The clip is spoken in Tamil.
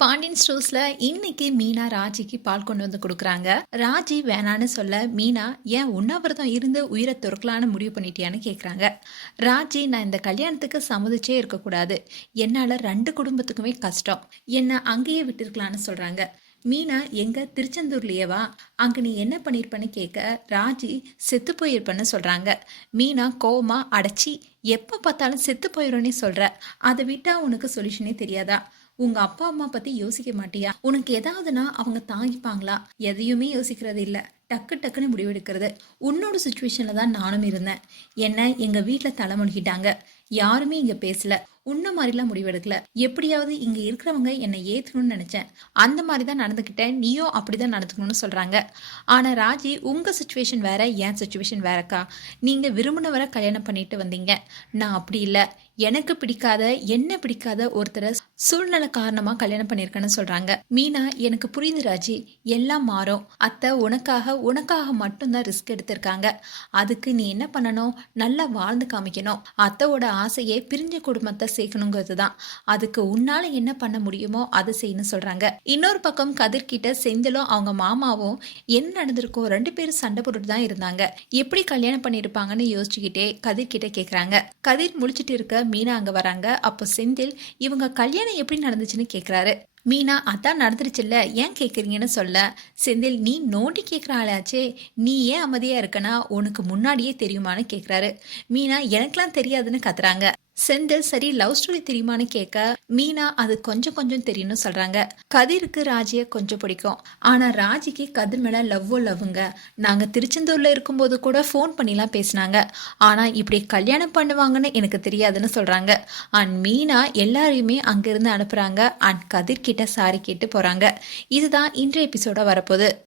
பாண்டியன் ஸ்டோர்ஸ்ல இன்னைக்கு மீனா ராஜிக்கு பால் கொண்டு வந்து கொடுக்குறாங்க. ராஜி வேணான்னு சொல்ல மீனா ஏன் உண்ணாவிரதம் இருந்து உயிரை துறக்கலான்னு முடிவு பண்ணிட்டியான்னு கேட்குறாங்க ராஜி நான் இந்த கல்யாணத்துக்கு சம்மதிச்சே இருக்கக்கூடாது. என்னால் ரெண்டு குடும்பத்துக்குமே கஷ்டம். என்னை அங்கேயே விட்டுருக்கலான்னு சொல்கிறாங்க மீனா எங்க? திருச்செந்தூர்லயேவா அங்க நீ என்ன பண்ணிருப்பன்னு கேட்க ராஜி செத்து போயிருப்பன்னு சொல்றாங்க. மீனா கோவமா அடைச்சி எப்ப பார்த்தாலும் செத்து போயிடும்னே சொல்ற. அதை விட்டா உனக்கு சொல்யூஷனே தெரியாதா? உங்க அப்பா அம்மா பத்தி யோசிக்க மாட்டியா? உனக்கு ஏதாவதுனா அவங்க தாங்கிப்பாங்களா? எதையுமே யோசிக்கிறது இல்ல. டக்கு டக்குன்னு முடிவெடுக்கிறது. உன்னோட சுச்சுவேஷன்ல தான் நானும் இருந்தேன். என்ன எங்க வீட்டுல தலைமுழுகிட்டாங்க யாருமே இங்க பேசல. உன்ன மாதிரிலாம் முடிவெடுக்கல. எப்படியாவது இங்க இருக்கிறவங்க என்னை ஏத்துக்கணும்னு நினைச்சேன். அந்த மாதிரி தான் நடந்துக்கிட்டேன் நீயும் அப்படிதான் நடந்துக்கணும்னு சொல்றாங்க. ஆனா ராஜி உங்க சுச்சுவேஷன் வேற என் சுச்சுவேஷன் வேறக்கா. நீங்க விரும்பினவரை கல்யாணம் பண்ணிட்டு வந்தீங்க. நான் அப்படி இல்லை. எனக்கு பிடிக்காத என்ன பிடிக்காத ஒருத்தரை சூழ்நிலை காரணமா கல்யாணம் பண்ணிருக்கேன்னு சொல்றாங்க. மீனா எனக்கு புரியுது ராஜி. எல்லாம் மாறும். அத்தை உனக்காக உனக்காக மட்டும்தான் ரிஸ்க் எடுத்திருக்காங்க. அதுக்கு நீ என்ன பண்ணணும்? நல்லா வாழ்ந்து காமிக்கணும். அத்தையோட ஆசையே பிரிஞ்ச குடும்பத்தை சேர்க்கணுங்கிறது தான் அதுக்கு உன்னால என்ன பண்ண முடியுமோ அதை செய்யணும் சொல்றாங்க. இன்னொரு பக்கம் கதிர் கிட்ட செந்திலும் அவங்க மாமாவும் என்ன நடந்திருக்கோ ரெண்டு பேரும் சண்டை போட்டுட்டு தான் இருந்தாங்க. எப்படி கல்யாணம் பண்ணிருப்பாங்கன்னு யோசிச்சுக்கிட்டே கதிர் கிட்ட கேக்குறாங்க. கதிர் முழிச்சிட்டு இருக்க மீனா அங்க வராங்க. அப்போ செந்தில் இவங்க கல்யாணம் எப்படி நடந்துச்சுன்னு கேக்குறாரு. மீனா அதான் நடந்துருச்சுல்ல. ஏன் கேட்குறீங்கன்னு சொல்ல. செந்தில் நீ நோண்டி கேட்குற ஆளாச்சே. நீ ஏன் அமைதியாக இருக்கனா? உனக்கு முன்னாடியே தெரியுமான்னு கேட்குறாரு மீனா எனக்கெல்லாம் தெரியாதுன்னு கத்துறாங்க. செந்தில் சரி லவ் ஸ்டோரி தெரியுமான்னு கேட்க மீனா அது கொஞ்சம் கொஞ்சம் தெரியும்னு சொல்றாங்க. கதிருக்கு ராஜிய கொஞ்சம் பிடிக்கும். ஆனா ராஜிக்கு கதிர் மேல லவ்வோ லவ்வுங்க நாங்க திருச்செந்தூர்ல இருக்கும்போது கூட ஃபோன் பண்ணிலாம் பேசினாங்க. ஆனா இப்படி கல்யாணம் பண்ணுவாங்கன்னு எனக்கு தெரியாதுன்னு சொல்றாங்க. அண்ட் மீனா எல்லாரையுமே அங்கிருந்து அனுப்புறாங்க. அண்ட் கதிர் கிட்ட சாரி கேட்டு போறாங்க. இதுதான் இன்றைய எபிசோட வரப்போகுது.